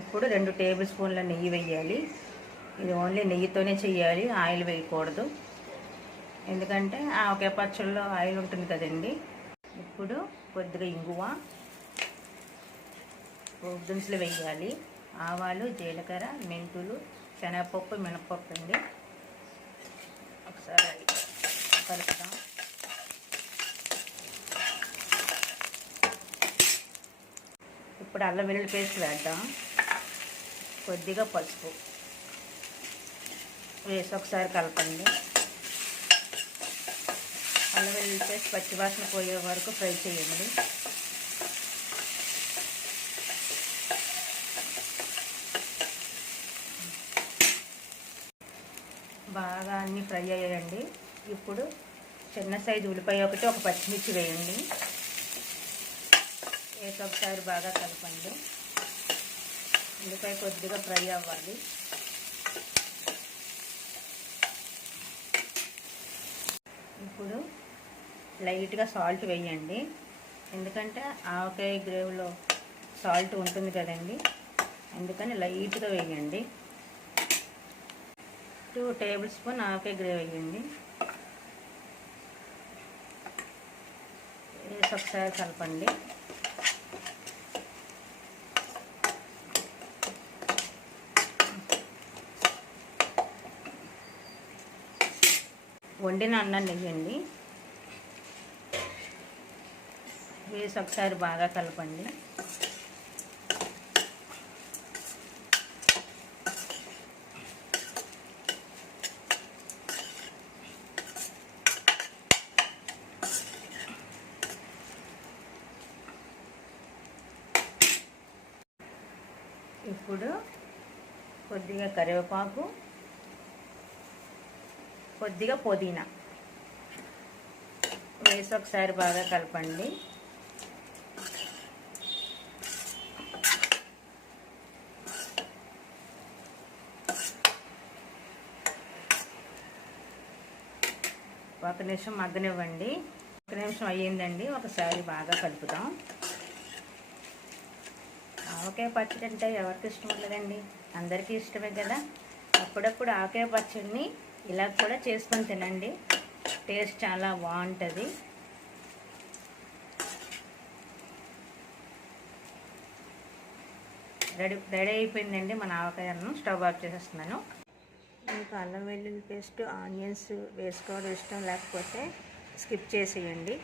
ఇప్పుడు రెండు టేబుల్ స్పూన్ల నెయ్యి వేయాలి. ఇది ఓన్లీ నెయ్యితోనే చేయాలి ఆయిల్ వేయకూడదు. ఎందుకంటే ఆవకాయ పచ్చళ్ళలో ఆయిల్ ఉంటుంది కదండి. ఇప్పుడు కొద్దిగా ఇంగువ దినుసులు వేయాలి. ఆవాలు జీలకర్ర మెంతులు శనగపప్పు మినపప్పు అండి. ఒకసారి కలుపుదాం. ఇప్పుడు అల్లం వెల్లుల్లి పేస్ట్ వేద్దాం. కొద్దిగా పసుపు. వేసి ఒకసారి కలపండి. అల్లం వెల్లుల్లి పేస్ట్ పచ్చివాసన పోయే వరకు ఫ్రై చేయండి. బాగా అన్నీ ఫ్రై అయ్యాయండి. ఇప్పుడు చిన్న సైజు ఉల్లిపాయ ఒకటి ఒక పచ్చిమిర్చి వేయండి. వేసి ఒకసారి బాగా కలపండి. ఉల్లిపాయ కొద్దిగా ఫ్రై అవ్వాలి. ఇప్పుడు లైట్గా సాల్ట్ వేయండి. ఎందుకంటే ఆవకాయ గ్రేవీలో సాల్ట్ ఉంటుంది కదండి. అందుకని లైట్గా వేయండి. టూ టేబుల్ స్పూన్ ఆవకాయ గ్రేవ్ వేయండి. వేసి ఒకసారి కలపండి. వండిన అన్నం నెయ్యండి. వేసి ఒకసారి బాగా కలపండి. ఇప్పుడు కొద్దిగా కరివేపాకు కొద్దిగా పుదీనా. వేసి ఒకసారి బాగా కలపండి. ఒక నిమిషం మగ్గనివ్వండి. ఒక నిమిషం అయ్యిందండి. ఒకసారి బాగా కలుపుదాం. ఆవకాయ పచ్చడి అంటే ఎవరికి ఇష్టం ఉండదండి. అందరికీ ఇష్టమే కదా. అప్పుడప్పుడు ఆవకాయ పచ్చడిని ఇలా కూడా చేసుకొని తినండి. టేస్ట్ చాలా బాగుంటుంది. రెడీ రెడీ అయిపోయిందండి మన ఆవకాయ అన్నం స్టవ్ ఆఫ్ చేసేస్తున్నాను. మీకు అల్లం వెల్లుల్లి పేస్ట్ ఆనియన్స్ వేసుకోవడం ఇష్టం లేకపోతే స్కిప్ చేసేయండి.